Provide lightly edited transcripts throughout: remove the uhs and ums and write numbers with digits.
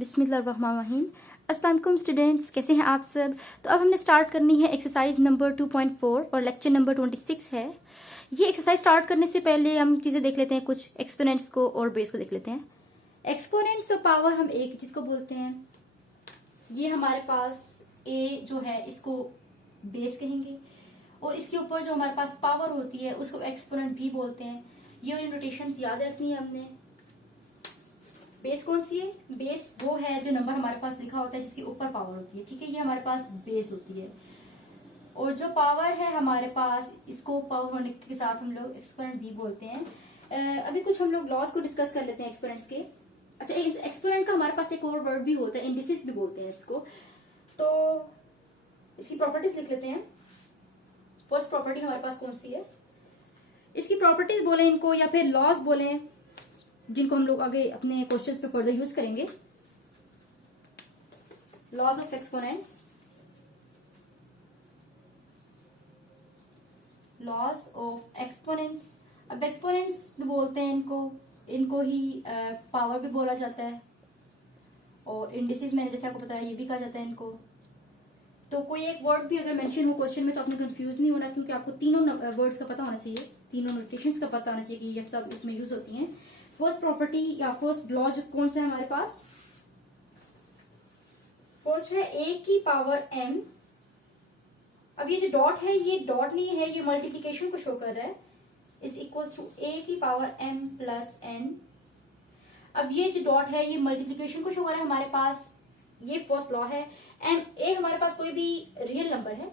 बिस्मिल्लाहिर्रहमानिर्रहीम। अस्सलाम वालेकुम स्टूडेंट्स, कैसे हैं आप सब। तो अब हमने स्टार्ट करनी है एक्सरसाइज नंबर 2.4 और लेक्चर नंबर 26 है। ये एक्सरसाइज स्टार्ट करने से पहले हम चीज़ें देख लेते हैं, कुछ एक्सपोनेंट्स को और बेस को देख लेते हैं। एक्सपोनेंट्स और पावर हम एक जिसको बोलते हैं, ये हमारे पास ए जो है इसको बेस कहेंगे और इसके ऊपर जो हमारे पास पावर होती है उसको एक्सपोनेंट भी बोलते हैं। ये नोटेशंस याद रखनी है हमने। बेस कौन सी है? बेस वो है जो नंबर हमारे पास लिखा होता है जिसके ऊपर पावर होती है, ठीक है, ये हमारे पास बेस होती है। और जो पावर है हमारे पास, इसको पावर होने के साथ हम लोग एक्सपोनेंट भी बोलते हैं। अभी कुछ हम लोग लॉस को डिस्कस कर लेते हैं एक्सपोनेंट्स के। अच्छा, एक्सपोनेंट का हमारे पास एक और वर्ड भी होता है, इंडिसिस भी बोलते हैं इसको। तो इसकी प्रॉपर्टीज लिख लेते हैं। फर्स्ट प्रॉपर्टी हमारे पास कौन सी है, इसकी प्रॉपर्टीज बोले इनको या फिर लॉस बोले, जिनको हम लोग आगे अपने क्वेश्चंस पे फर्दर यूज करेंगे। Loss of exponents, loss of exponents. अब एक्सपोनेंट्स बोलते हैं इनको ही पावर भी बोला जाता है और इंडिसेस मैंने जैसे आपको बताया ये भी कहा जाता है इनको। तो कोई एक वर्ड भी अगर मेंशन हो क्वेश्चन में तो आपने कंफ्यूज नहीं होना, क्योंकि आपको तीनों वर्ड्स का पता होना चाहिए, तीनों नोटेशंस का पता होना चाहिए कि ये सब इसमें यूज होती हैं। फर्स्ट प्रॉपर्टी या फर्स्ट लॉ जो कौन सा है हमारे पास, फर्स्ट है ए की पावर एम। अब ये जो डॉट है ये डॉट नहीं है, ये मल्टीप्लीकेशन को शो कर रहा है, इज इक्वल्स टू ए की पावर एम प्लस एन। अब ये जो डॉट है ये मल्टीप्लीकेशन को शो कर रहा है हमारे पास, ये फर्स्ट लॉ है। एम ए हमारे पास कोई भी रियल नंबर है,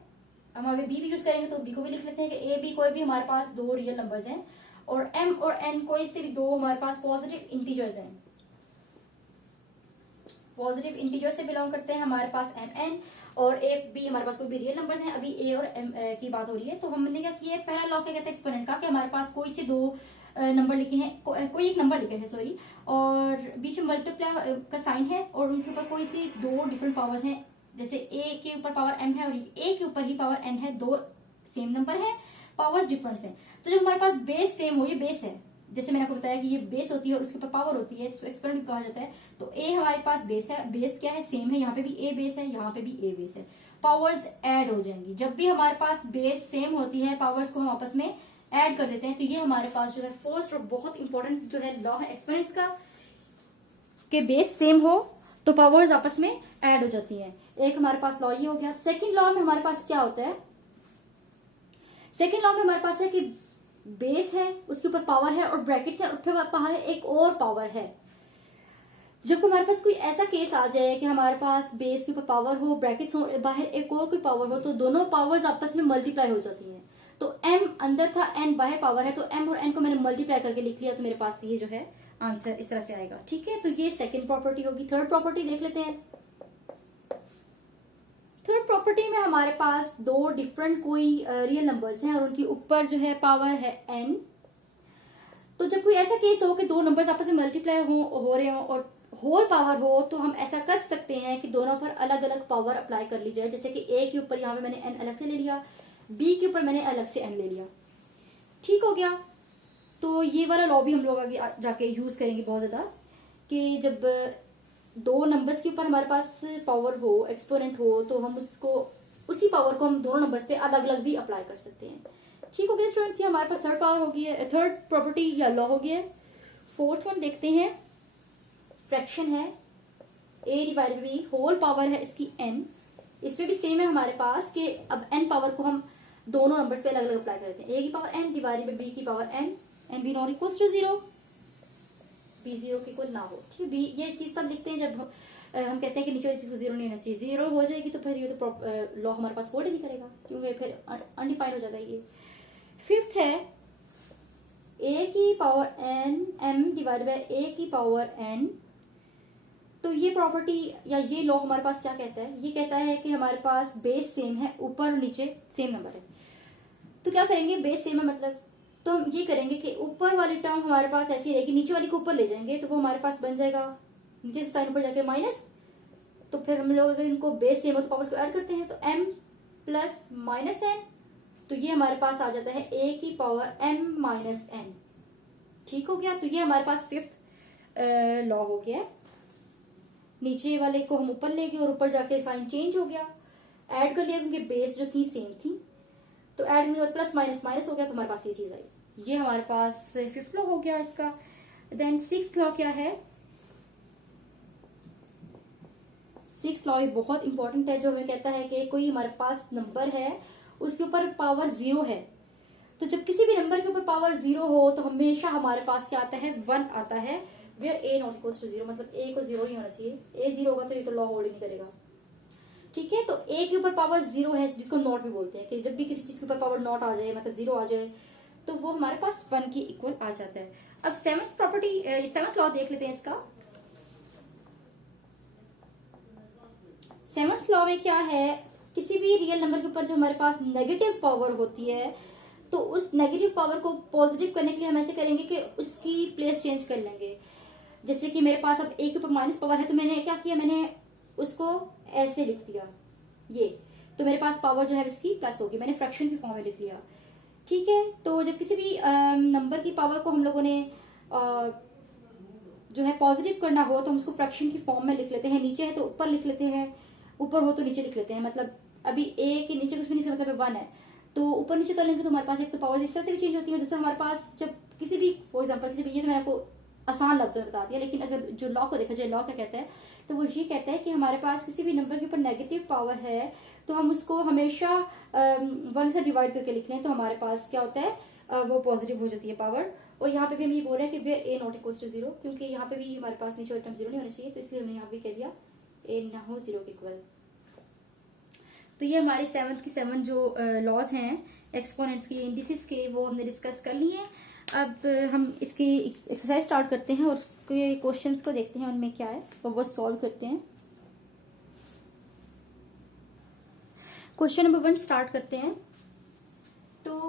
हम आगे बी भी यूज करेंगे तो बी को भी लिख लेते हैं कि ए बी कोई भी हमारे पास दो रियल नंबर्स हैं, और एम और एन कोई से भी दो हमारे पास पॉजिटिव इंटीजर्स हैं, पॉजिटिव इंटीजर से बिलोंग करते हैं हमारे पास एम एन, और ए बी हमारे पास कोई भी रियल नंबर्स हैं। अभी ए और एम की बात हो रही है, तो हमने क्या किया, पहला लॉ क्या कहते हैं एक्सपोनेंट का, कि हमारे पास कोई से दो नंबर लिखे हैं, कोई एक नंबर लिखे हैं सॉरी, और बीच में मल्टीप्लाई का साइन है और उनके ऊपर कोई सी दो डिफरेंट पावर्स हैं, जैसे ए के ऊपर पावर एम है और ए के ऊपर ही पावर एन है, दो सेम नंबर है, पावर्स डिफरेंस है। तो जब हमारे पास बेस सेम हो, ये बेस है, जैसे मैंने आपको बताया कि ये बेस होती है और उसके ऊपर पावर होती है, इसको एक्सपोनेंट भी कहा जाता है। तो ए हमारे पास बेस है, बेस क्या है, सेम है, यहाँ पे भी ए बेस है, यहाँ पे भी ए बेस है, पावर्स ऐड हो जाएंगी। जब भी हमारे पास बेस सेम होती है, पावर्स को हम आपस में ऐड कर देते हैं, तो ये हमारे पास जो है फर्स्ट और बहुत इंपॉर्टेंट जो है लॉ है एक्सपोनेंट्स का, कि बेस सेम हो तो पावर्स आपस में ऐड हो जाती है। एक हमारे पास लॉ ये हो गया। सेकेंड लॉ में हमारे पास क्या होता है, सेकेंड लॉ में हमारे पास है कि बेस है, उसके ऊपर पावर है और ब्रैकेट्स है, और फिर बाहर एक और पावर है। जब हमारे पास कोई ऐसा केस आ जाए कि हमारे पास बेस के ऊपर पावर हो, ब्रैकेट्स हो, बाहर एक और कोई पावर हो, तो दोनों पावर्स आपस में मल्टीप्लाई हो जाती हैं। तो m अंदर था, n बाहर पावर है, तो m और n को मैंने मल्टीप्लाई करके लिख लिया, तो मेरे पास ये जो है आंसर इस तरह से आएगा, ठीक है। तो ये सेकेंड प्रॉपर्टी होगी। थर्ड प्रॉपर्टी देख लेते हैं। थर्ड प्रॉपर्टी में हमारे पास दो डिफरेंट कोई रियल नंबर्स हैं और उनके ऊपर जो है पावर है n। तो जब कोई ऐसा केस हो कि दो नंबर्स आपस में मल्टीप्लाई हो रहे हो और होल पावर हो, तो हम ऐसा कर सकते हैं कि दोनों पर अलग अलग पावर अप्लाई कर ली जाए। जैसे कि a के ऊपर यहाँ पे मैंने n अलग से ले लिया, b के ऊपर मैंने अलग से n ले लिया, ठीक हो गया। तो ये वाला लॉ भी हम लोग आगे जाके यूज करेंगे बहुत ज्यादा, कि जब दो नंबर्स के ऊपर हमारे पास पावर हो, एक्सपोनेंट हो, तो हम उसको उसी पावर को हम दोनों नंबर्स पे अलग अलग भी अप्लाई कर सकते हैं, ठीक हो गया स्टूडेंट्स। ये हमारे पास थर्ड पावर हो गई है, थर्ड प्रॉपर्टी या लॉ हो गया। फोर्थ वन देखते हैं, फ्रैक्शन है, a divided by whole power है इसकी n। इसमें भी सेम है हमारे पास कि अब n पावर को हम दोनों नंबर्स पे अलग अलग अप्लाई करते हैं, a की power n divided by b की power n, and b not equals to 0, b 0 के इक्वल ना हो, ठीक है। b ये चीज तब लिखते हैं जब हम कहते हैं कि नीचे वाली चीज को 0 नहीं होना चाहिए, 0 हो जाएगी तो फिर ये तो लॉ हमारे पास होल्ड नहीं करेगा, क्योंकि फिर अनडिफाइंड हो जाता है ये। फिफ्थ है a की power n m divide by a की पावर n। तो ये प्रॉपर्टी या ये लॉ हमारे पास क्या कहता है, ये कहता है कि हमारे पास बेस सेम है, ऊपर और नीचे सेम नंबर है। तो क्या करेंगे, बेस सेम है मतलब, तो हम ये करेंगे कि ऊपर वाली टर्म हमारे पास ऐसी रहेगी, नीचे वाली को ऊपर ले जाएंगे तो वो हमारे पास बन जाएगा नीचे से साइन ऊपर जाके माइनस। तो फिर हम लोग अगर इनको बेस सेम हो तो पावर्स को ऐड करते हैं, तो m प्लस माइनस n, तो ये हमारे पास आ जाता है a की पावर m माइनस n, ठीक हो गया। तो ये हमारे पास फिफ्थ लॉ हो गया। नीचे वाले को हम ऊपर ले गए और ऊपर जाके साइन चेंज हो गया, ऐड कर लिया क्योंकि बेस जो थी सेम थी, तो ऐड करने के बाद प्लस माइनस माइनस हो गया, तो हमारे पास ये चीज आई। ये हमारे पास फिफ्थ लॉ हो गया इसका। देन सिक्स्थ लॉ क्या है? सिक्स्थ लॉ बहुत इंपॉर्टेंट है, जो हमें कहता है कि कोई हमारे पास नंबर है उसके ऊपर पावर 0 है, तो जब किसी भी नंबर के ऊपर पावर 0 हो तो हमेशा हमारे पास क्या आता है? 1 आता है। Where A not equals to 0, मतलब ए को 0 नहीं होना चाहिए। ए 0 होगा तो ये तो लॉ होल्ड ही नहीं करेगा। ठीक है, तो ए के ऊपर पावर 0 है, जिसको नॉट भी बोलते हैं, कि जब भी किसी चीज के ऊपर पावर नॉट आ जाए, मतलब 0 आ जाए, तो वो हमारे पास 1 के इक्वल आ जाता है। अब सेवंथ लॉ देख लेते हैं इसका। सेवंथ लॉ में क्या है? किसी भी रियल नंबर के ऊपर जो हमारे पास नेगेटिव पावर होती है, तो उस नेगेटिव पावर को पॉजिटिव करने के लिए हम ऐसे करेंगे कि उसकी प्लेस चेंज कर लेंगे। जैसे कि मेरे पास अब ए के ऊपर माइनस पावर है, तो मैंने क्या किया? मैंने उसको ऐसे लिख दिया, ये, तो मेरे पास पावर जो है इसकी प्लस होगी, मैंने फ्रैक्शन की फॉर्म में लिख लिया। ठीक है, तो जब किसी भी नंबर की पावर को हम लोगों ने जो है पॉजिटिव करना हो, तो हम उसको फ्रैक्शन की फॉर्म में लिख लेते हैं। नीचे है तो ऊपर लिख लेते हैं, ऊपर हो तो नीचे लिख लेते हैं। मतलब अभी ए के नीचे कुछ भी नहीं से मतलब 1 है, तो ऊपर नीचे कर लेंगे तो हमारे पास एक तो पावर इस तरह से भी चेंज होती है। जैसे हमारे पास जब किसी भी, फॉर एग्जाम्पल किसी भी, ये तो मैंने आपको आसान लफ्जों में बता दिया, लेकिन अगर जो लॉ को देखा जाए, लॉ क्या कहता है, तो वो ये कहता है कि हमारे पास किसी भी नंबर के ऊपर नेगेटिव पावर है तो हम उसको हमेशा 1 से डिवाइड करके लिख लें, तो हमारे पास क्या होता है? वो पॉजिटिव हो जाती है पावर। और यहाँ पे भी हम ये बोल रहे हैं कि where A not equals to 0, क्योंकि यहाँ पे भी हमारे पास नीचे वाली टर्म 0 नहीं होनी चाहिए, तो इसलिए हमने यहाँ भी कह दिया ए ना हो 0 के इक्वल। तो ये हमारे 7 जो लॉज हैं एक्सपोनेंट्स के, इंडिसेस के, वो हमने डिस्कस कर लिए हैं। अब हम इसकी एक्सरसाइज स्टार्ट करते हैं और उसके क्वेश्चंस को देखते हैं उनमें क्या है, और वो सॉल्व करते हैं। क्वेश्चन नंबर 1 स्टार्ट करते हैं। तो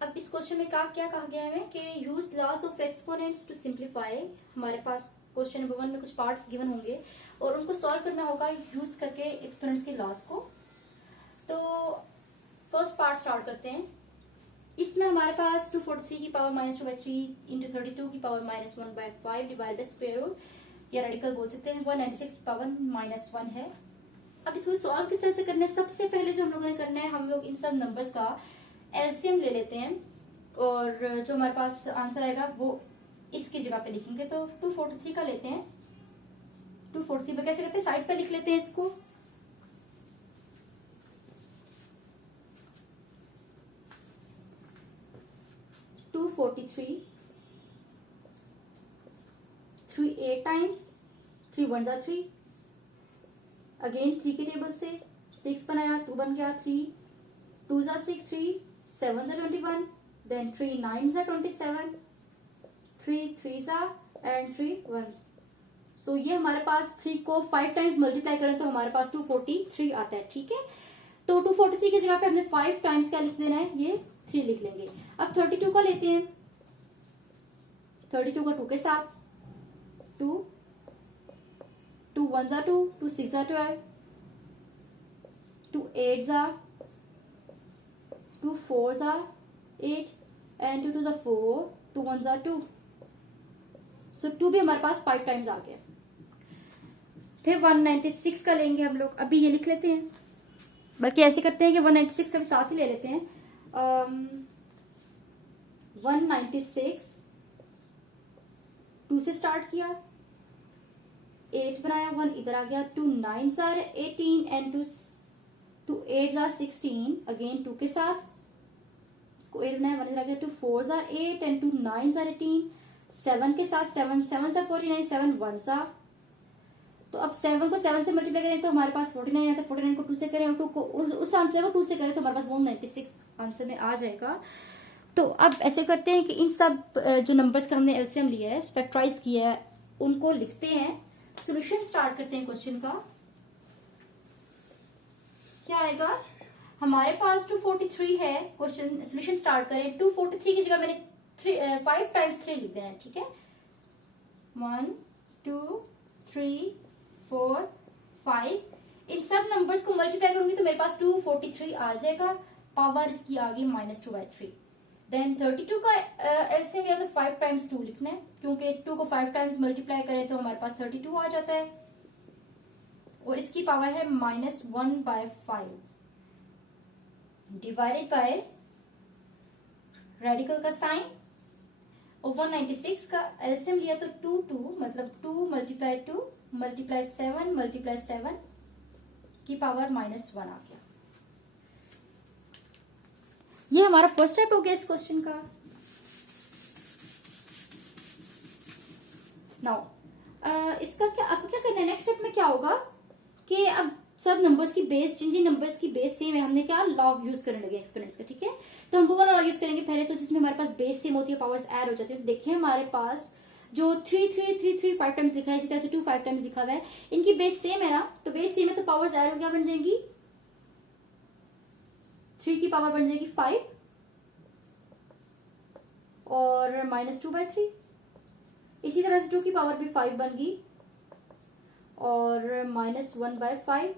अब इस क्वेश्चन में क्या कहा गया है कि use laws of exponents to simplify. हमारे पास क्वेश्चन नंबर 1 में कुछ पार्ट्स गिवन होंगे और उनको सॉल्व करना होगा यूज करके एक्सपोनेंट्स के लॉज को। तो फर्स्ट पार्ट स्टार्ट करते हैं। इसमें हमारे पास 243 की पावर -2/3 इंटू 32 की power -1/5 divide by square root, या रेडिकल बोल सकते हैं, 196 की पावर -1 है। अब इसको सॉल्व किस तरह से करना है? सबसे पहले जो हम लोगों ने करना है, हम लोग इन सब नंबर्स का एलसीएम ले लेते हैं और जो हमारे पास आंसर आएगा वो इसकी जगह पे लिखेंगे। तो 243 का लेते हैं। 243 कैसे करते हैं? साइड पे लिख लेते हैं इसको। टू 3 8 टाइम्स, 3 1 जा 3, अगेन 3 के टेबल से 6 बनाया, 2 बन गया, 3 2 जा 6, 3 7 जा 21, देन 3 9 जा 27, 3 3 जा एंड 3 1। सो ये हमारे पास 3 को 5 टाइम्स मल्टीप्लाई करें तो हमारे पास 243 आता है। ठीक है, तो 243 की जगह पे हमने 5 टाइम्स क्या लिख देना है? ये 3 लिख लेंगे। अब 32 का लेते हैं। 32 का 2 के साथ 2 2 1 जा 2, 2 6 जा 12, 2 8 जा, 2 4 जा 8 एंड 2 2 जा 4, 2 1 जा 2। सो 2 भी हमारे पास 5 टाइम्स आ गया। फिर 196 का लेंगे हम लोग। अभी ये लिख लेते हैं, बल्कि ऐसे करते हैं कि 196 का भी साथ ही ले लेते हैं। 196 2 से स्टार्ट किया, 8 बनाया, 1 इधर आ गया, 2 9 आर 18 एंड 2 8 आर 16, अगेन 2 के साथ इसको 8 बनाया, 1 इधर आ गया, 2 4 आर 8 एंड 2 9 आर 18, 7 के साथ 7 7 आर 49, 7 1 आर। तो अब 7 को 7 से मल्टीप्लाई करें तो हमारे पास 49 आता है, 49 को 2 से करें और 2 को उस आंसर को 2 से करें तो हमारे पास 196 आंसर में आ जाएगा। तो अब ऐसे करते हैं कि इन सब जो नंबर्स का हमने एलसीएम लिया है, स्पेक्ट्राइज किया है, उनको लिखते हैं। सॉल्यूशन स्टार्ट करते हैं क्वेश्चन का। क्या आएगा? हमारे पास 243 है। क्वेश्चन सॉल्यूशन स्टार्ट करें। 243 की जगह मैंने 5 टाइम्स 3 लिख देना है। ठीक है, 1 2 3 4 5। इन सब नंबर्स को मल्टीप्लाई करूंगी तो मेरे पास 243 आ जाएगा। पावर इसकी आ गई -2/3। देन 32 का एलसीएम या तो 5 टाइम्स 2 लिखना है, क्योंकि 2 को 5 टाइम्स मल्टीप्लाई करें तो हमारे पास 32 आ जाता है। और इसकी पावर है -1/5 डिवाइडेड बाय रेडिकल का साइन और 196 का एलसीएम लिया तो 2 मतलब 2 मल्टीप्लाई 2 मल्टीप्लाई 7 मल्टीप्लाई 7 की पावर -1 आ गया। ये हमारा फर्स्ट स्टेप हो गया इस क्वेश्चन का। नाउ इसका क्या अब क्या करना है, नेक्स्ट स्टेप में क्या होगा कि अब सब नंबर्स की बेस, जिन जिन नंबर्स की बेस सेम है, हमने क्या लॉ यूज करने लगे एक्सपोनेंट्स का, ठीक है। तो हम वो वाला लॉ यूज करेंगे पहले, तो जिसमें हमारे पास बेस सेम होती है, पावर्स ऐड हो जाती है। तो देखिए हमारे पास जो 3 3 3 3 5 टाइम्स लिखा है, इसी तरह से 2 5 टाइम्स लिखा हुआ है, इनकी बेस सेम है ना, तो बेस सेम है तो पावर्स ऐड हो क्या बन जाएंगी, 3 की पावर बन जाएगी 5 और -2/3। इसी तरह से 2 की पावर भी 5 बन गई और -1/5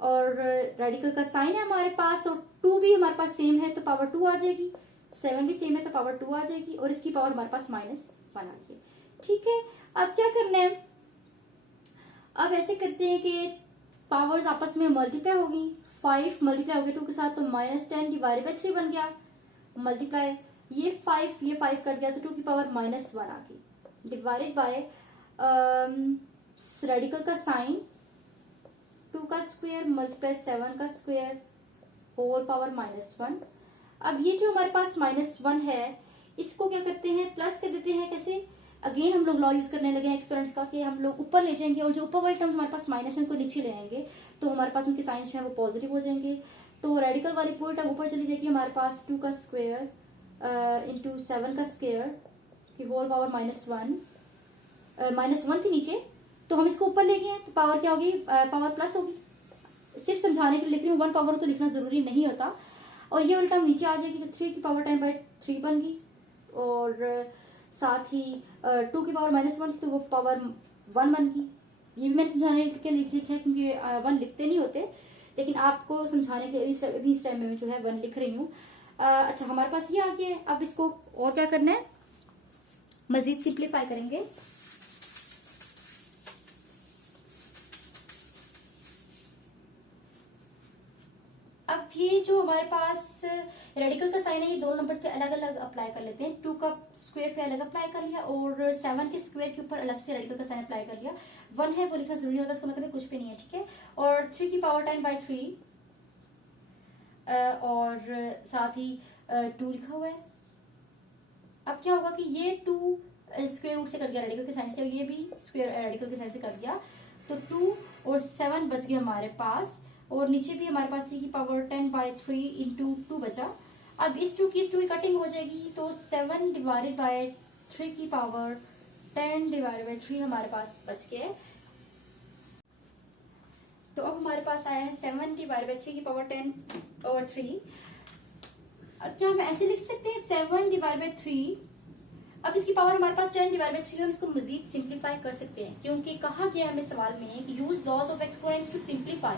और रेडिकल का साइन है हमारे पास और 2 भी हमारे पास सेम है तो पावर 2 आ जाएगी, 7 भी सेम है तो पावर 2 आ जाएगी और इसकी पावर हमारे पास -1 आ गई। ठीक है, अब क्या करना है, अब ऐसे करते हैं कि पावर्स आपस में मल्टीप्लाई होगी, 5 मल्टीप्लाई हो गया 2 के साथ तो -10 डिवाइडेड बाय 3 बन गया, मल्टीप्लाई ये 5 कट गया तो 2 की पावर -1 आ गई, डिवाइडेड बाय रेडिकल का साइन 2 का स्क्वायर मल्टीप्लाई 7 का स्क्वायर होल पावर -1। अब ये जो हमारे पास -1 है इसको क्या करते हैं, प्लस कर देते हैं। कैसे, अगेन हम लोग लॉ यूज करने लगे हैं एक्सपेरिमेंट्स का कि हम लोग ऊपर ले जाएंगे और जो ऊपर वाले टर्म्स हमारे पास माइनस है उनको नीचे ले आएंगे तो हमारे पास उनके साइंस जो है वो पॉजिटिव हो जाएंगे। तो रेडिकल वाली पूरी टर्म ऊपर चली जाएगी, हमारे पास 2 का स्क्वायर इंटू 7 का स्क्वायर होल पावर -1 थी नीचे, तो हम इसको ऊपर ले गए हैं तो पावर क्या होगी, पावर प्लस होगी। सिर्फ समझाने के लिए लिख रही हूँ, 1 पावर तो लिखना जरूरी नहीं होता। और ये वाली टर्म नीचे आ जाएगी तो 3 की पावर 10/3 बन गई और साथ ही 2 की पावर -1 थी तो वो पावर 1 बन गई। ये भी मैंने समझाने के लिए लिखा है क्योंकि 1 लिखते नहीं होते, लेकिन आपको समझाने के लिए अभी इस टाइम में जो है 1 लिख रही हूँ। अच्छा, हमारे पास ये आ गया है। अब इसको और क्या करना है, मजीद सिंप्लीफाई करेंगे। अब ये जो हमारे पास रेडिकल का साइन है ये दोनों नंबर्स पे अलग अलग अप्लाई कर लेते हैं। 2 का स्क्वायर पे अलग अप्लाई कर लिया और 7 के स्क्वायर के ऊपर अलग से रेडिकल का साइन अप्लाई कर लिया। 1 है वो लिखना जरूरी होता है, इसका मतलब कुछ भी नहीं है, ठीक है। और 3 की पावर 10/3 और साथ ही 2 लिखा हुआ है। अब क्या होगा कि ये 2 स्क्वायर रूट से कट गया रेडिकल के साइन से और ये भी स्क्वायर रेडिकल के साइन से कट गया तो 2 और 7 बच गए हमारे पास और नीचे भी हमारे पास 3 की पावर 10/3 इंटू 2 बचा। अब इस 2 की कटिंग हो जाएगी तो 7 डिवाइडेड बाय 3 की पावर 10 डिवाइडेड बाय 3 हमारे पास बच गए। तो अब हमारे पास आया है 7 डिवाइडेड बाय 3 की पावर 10/3। क्या हम ऐसे लिख सकते हैं 7 डिवाइडेड बाय 3, अब इसकी पावर हमारे पास 10 डिवाइडेड बाय 3, हम इसको मजीद सिंप्लीफाई कर सकते हैं क्योंकि कहा गया हमें सवाल में कि use laws of exponents to simplify.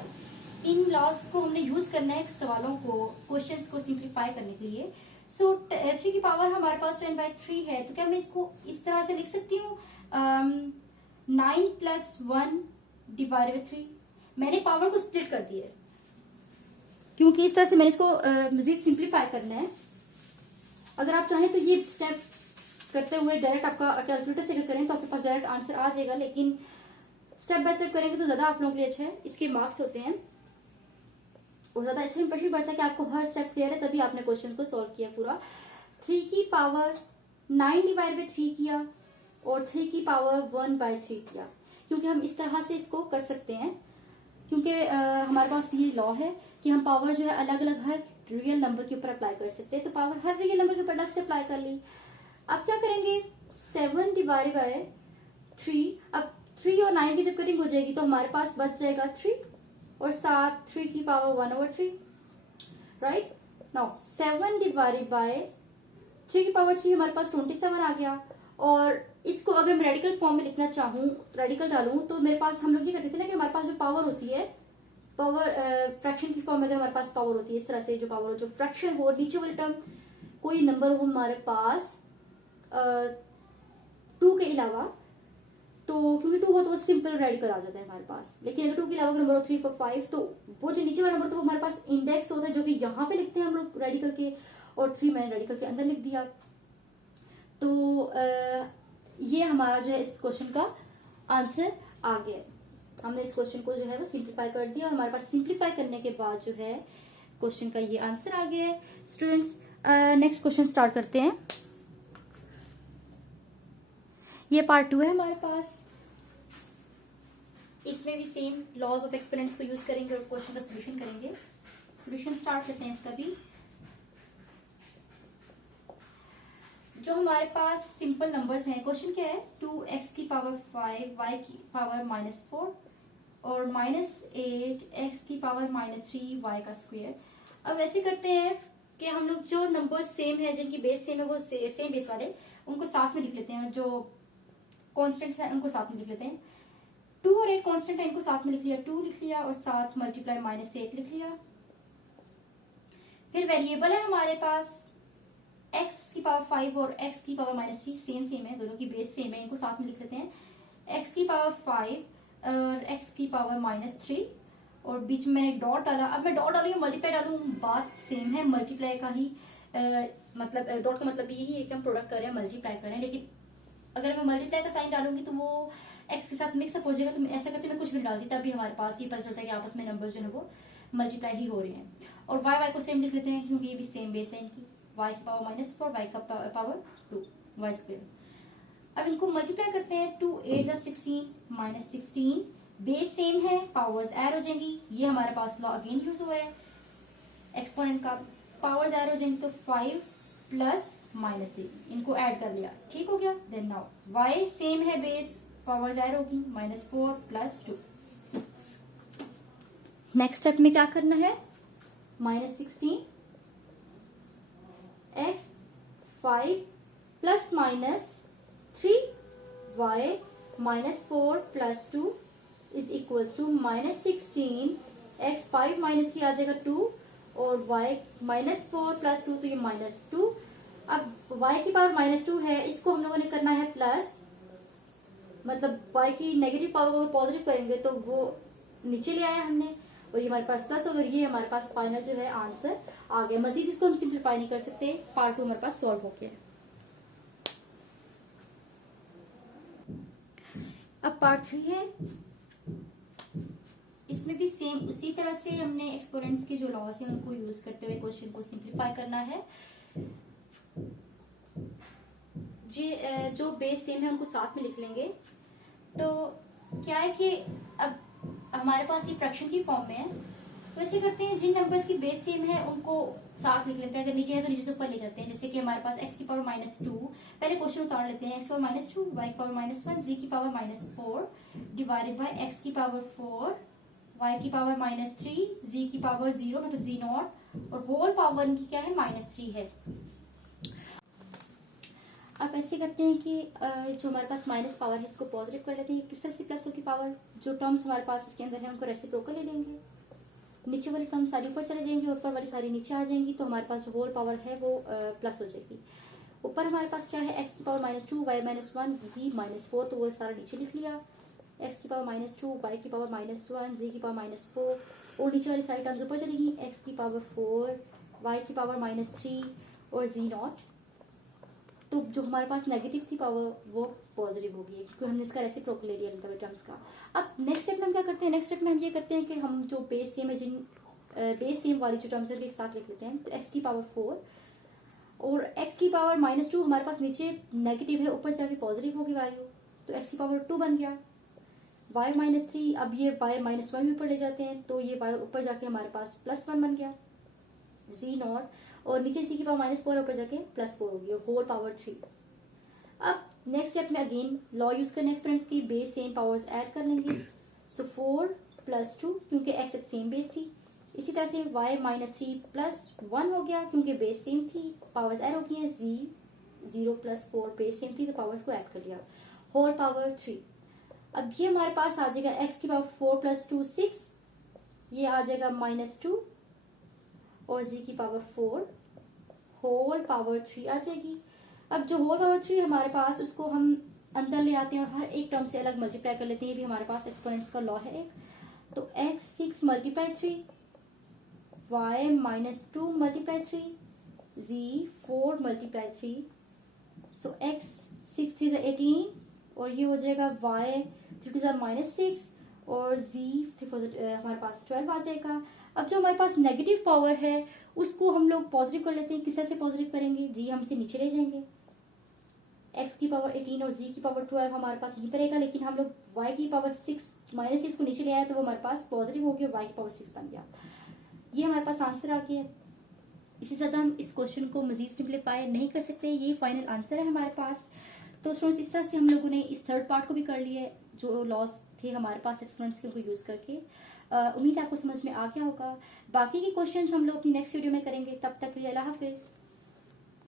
इन लॉज को हमने यूज करना है सवालों को, क्वेश्चंस को सिंप्लीफाई करने के लिए। सो 3 की पावर हमारे पास 10/3 है तो क्या मैं इसको इस तरह से लिख सकती हूँ 9 + 1 डिवाइडेड बाय 3। मैंने पावर को स्प्लिट कर दिया है क्योंकि इस तरह से मैंने इसको मजीद सिंप्लीफाई करना है। अगर आप चाहें तो ये स्टेप करते हुए डायरेक्ट आपका कैलकुलेटर से अगर करें तो आपके पास डायरेक्ट आंसर आ जाएगा, लेकिन स्टेप बाय स्टेप करेंगे तो ज्यादा आप लोगों के लिए अच्छा है। इसके मार्क्स होते हैं और ज्यादा अच्छा इंप्रेशन पड़ता है कि आपको हर स्टेप क्लियर है तभी आपने क्वेश्चन को सॉल्व किया पूरा। 3 की पावर 9 डिवाइड बाय 3 किया और 3 की पावर 1/3 किया क्योंकि हम इस तरह से इसको कर सकते हैं क्योंकि हमारे पास ये लॉ है कि हम पावर जो है अलग अलग हर रियल नंबर के ऊपर अप्लाई कर सकते हैं। तो पावर हर रियल नंबर के ऊपर अलग से अप्लाई कर ली। अब क्या करेंगे 7 डिवाइड बाय 3, अब 3 और 9 की जब कटिंग हो जाएगी तो हमारे पास बच जाएगा 3 और साथ 3 की power 1/3, right. Now 7 divided by 3 की पावर 3 हमारे पास 27 आ गया। और इसको अगर मैं रेडिकल फॉर्म में लिखना चाहूँ, रेडिकल डालूं तो मेरे पास, हम लोग ये करते थे ना कि हमारे पास जो पावर होती है, पावर फ्रैक्शन की फॉर्म में अगर हमारे पास पावर होती है इस तरह से, जो पावर हो, जो फ्रैक्शन हो, नीचे वाले टर्म कोई नंबर हो हमारे पास 2 के अलावा तो क्योंकि 2 हो तो वो सिंपल रेडिकल आ जाता है हमारे पास। लेकिन अगर 2 के अलावा अगर नंबर हो 3 4 5 तो वो जो नीचे वाला नंबर तो वो हमारे पास इंडेक्स होता है, जो कि यहाँ पे लिखते हैं हम लोग रेडिकल के, और 3 मैंने रेडिकल के अंदर लिख दिया। तो ये हमारा जो है इस क्वेश्चन का आंसर आ गया। हमने इस क्वेश्चन को जो है वो सिंप्लीफाई कर दिया, और हमारे पास सिंप्लीफाई करने के बाद जो है क्वेश्चन का ये आंसर आ गया है। स्टूडेंट्स नेक्स्ट क्वेश्चन स्टार्ट करते हैं। ये पार्ट 2 है हमारे पास। इसमें भी सेम लॉज ऑफ एक्सपेरिमेंट्स को यूज करेंगे और क्वेश्चन का सॉल्यूशन करेंगे। सॉल्यूशन स्टार्ट करते हैं इसका भी। जो हमारे पास सिंपल नंबर्स हैं, क्वेश्चन क्या है, 2x की पावर 5 y की पावर -4 और -8 x की पावर -3 y का स्क्वायर। अब ऐसे करते हैं कि हम लोग जो नंबर्स सेम है, जिनकी बेस सेम है, वो सेम बेस वाले उनको साथ में लिख लेते हैं, और जो कॉन्स्टेंट्स हैं उनको साथ में लिख लेते हैं। 2 और 8 कॉन्स्टेंट है, इनको साथ में लिख लिया, 2 लिख लिया, और साथ मल्टीप्लाई -8 लिख लिया। फिर वेरिएबल है हमारे पास x की पावर 5 और x की पावर -3 सेम है, दोनों की बेस सेम है, इनको साथ में लिख लेते हैं। x की पावर 5 और x की पावर -3, और बीच में मैंने डॉट डाला। अब मैं डॉट डालू या मल्टीप्लाई डालू, बात सेम है, मल्टीप्लाई का ही मतलब डॉट का मतलब यही है कि हम प्रोडक्ट कर रहे हैं, मल्टीप्लाई कर रहे हैं। लेकिन अगर मैं मल्टीप्लाई का साइन डालूंगी तो वो x के साथ मिक्सअप हो जाएगा। तो मैं ऐसा करते मैं कुछ भी डालती, तब भी हमारे पास ये पता चलता है कि आपस में नंबर जो है वो मल्टीप्लाई ही हो रहे हैं। और y को सेम लिख लेते हैं, क्योंकि ये भी सेम बेस है इनकी, y की पावर -4 y का पावर 2 y स्क्वायर। अब इनको मल्टीप्लाई करते हैं, 2 8 16 -16 बेस सेम है, पावर्स ऐड हो जाएंगी। ये हमारे पास लॉ अगेन यूज हुआ है, एक्सपोनेंट का पावर्स ऐड हो जाएंगी, तो 5 प्लस -3 इनको ऐड कर लिया, ठीक हो गया। देन नाउ y सेम है बेस, पावर्स ऐड होगी, -4 प्लस 2। नेक्स्ट स्टेप में क्या करना है, -16 x 5 plus -3 y -4 plus 2 is equals to -16 x 5 -3 आ जाएगा 2, और y -4 प्लस 2 तो ये -2। अब y की पावर -2 है, इसको हम लोगों ने करना है प्लस, मतलब y की नेगेटिव पावर को पॉजिटिव करेंगे तो वो नीचे ले आया हमने, और ये हमारे पास प्लस होगा, ये हमारे पास फाइनल जो है आंसर आ गया। मजीद इसको हम सिंप्लीफाई नहीं कर सकते, पार्ट 2 हमारे पास सॉल्व हो गया। अब पार्ट 3 है। इसमें भी सेम उसी तरह से हमने एक्सपोनेंट्स के जो लॉज हैं उनको यूज करते हुए क्वेश्चन को सिंप्लीफाई करना है। जो बेस सेम है उनको साथ में लिख लेंगे। तो क्या है कि अब हमारे पास ये फ्रैक्शन की फॉर्म में है, तो ऐसे करते हैं, जिन नंबर्स की बेस सेम है उनको साथ लिख लेते हैं, अगर नीचे है तो नीचे से ऊपर ले जाते हैं। जैसे कि हमारे पास x की पावर -2, पहले क्वेश्चन उतार लेते हैं, x की पावर -2 y की पावर -1 z की पावर -4 डिवाइडेड बाय x की पावर 4 y की पावर -3 z की पावर 0 मतलब z0, और होल पावर की क्या है -3 है। अब ऐसे करते हैं कि जो हमारे पास माइनस पावर है इसको पॉजिटिव कर लेते हैं। किस तरह से प्लस होगी पावर, जो टर्म्स हमारे पास इसके अंदर है उनको रेसिप्रोकल ले लेंगे, नीचे वाली टर्म सारी ऊपर चले जाएंगी, ऊपर वाली सारी नीचे आ जाएंगी, तो हमारे पास जो होल पावर है वो प्लस हो जाएगी। ऊपर हमारे पास क्या है, x की पावर -2 y -1 z -4, तो वो सारा नीचे लिख लिया, x की पावर -2 y की पावर -1 z की पावर -4, और नीचे वाली सारी टर्म्स ऊपर चलेगी, x की पावर 4 y की पावर -3 और z0। तो जो हमारे पास नेगेटिव थी पावर वो पॉजिटिव हो गई, क्योंकि हमने इसका रेसिप्रोकल ले लिया इन टर्म्स का। अब नेक्स्ट स्टेप में हम क्या करते हैं, नेक्स्ट स्टेप में हम ये करते हैं कि हम जो बेस सेम है, जिन बेस सेम वाली जो टर्म्स है एक साथ लिख लेते हैं। तो x की पावर 4 और x की पावर -2 हमारे पास नीचे नेगेटिव है, ऊपर जाके पॉजिटिव होगी वैल्यू, तो x की पावर 2 बन गया। y -3, अब ये y -1 भी ऊपर ले जाते हैं, तो ये y ऊपर जाके हमारे पास +1 बन गया z0, और नीचे c की पावर -4 ऊपर जाके +4 होगी, और होल पावर 3। अब नेक्स्ट स्टेप में अगेन लॉ यूज करने एक्सपेरेंट्स की, बेस सेम पावर्स ऐड कर लेंगे। सो 4 + 2 क्योंकि x एक सेम बेस थी, इसी तरह से y -3 + 1 हो गया क्योंकि बेस सेम थी, पावर्स ऐड हो गई हैं, z 0 + 4 बेस सेम थी तो पावर्स को ऐड कर लिया, होल पावर 3। अब ये हमारे पास आ जाएगा x की पावर 4 + 2 6, ये आ जाएगा -2 और z की पावर 4 होल पावर 3 आ जाएगी। अब जो होल पावर 3 हमारे पास, उसको हम अंदर ले आते हैं और हर एक टर्म से अलग मल्टीप्लाई कर लेते हैं। ये भी हमारे पास एक्सपोनेंट्स का लॉ है एक। तो x 6 multiply 3, y -2 multiply 3, z 4 multiply 3। सो x 6 3 से 18 और ये हो जाएगा y 3 2 -6 और z 3 4 हमारे पास 12 आ जाएगा। अब जो हमारे पास नेगेटिव पावर है उसको हम लोग पॉजिटिव कर लेते हैं। किस तरह से पॉजिटिव करेंगे, जी हम इसे नीचे ले जाएंगे। x की पावर 18 और z की पावर 12 हमारे पास यहीं पर रहेगा, लेकिन हम लोग y की पावर 6 -6 को नीचे ले आए तो वो हमारे पास पॉजिटिव हो गया, y की पावर 6 बन गया। ये हमारे पास आंसर आ गया। इसी से हम इस क्वेश्चन को मजीद सिंप्लीफाई नहीं कर सकते, ये फाइनल आंसर है हमारे पास। तो स्टूडेंट्स इस तरह से हम लोगों ने इस थर्ड पार्ट को भी कर लिया है, जो लॉस थे हमारे पास एक्सपेरिमेंट्स के, उनको यूज करके। उम्मीद है आपको समझ में आ गया होगा। बाकी के क्वेश्चंस हम लोग अपनी नेक्स्ट वीडियो में करेंगे। तब तक के लिए अल्लाह हाफिज।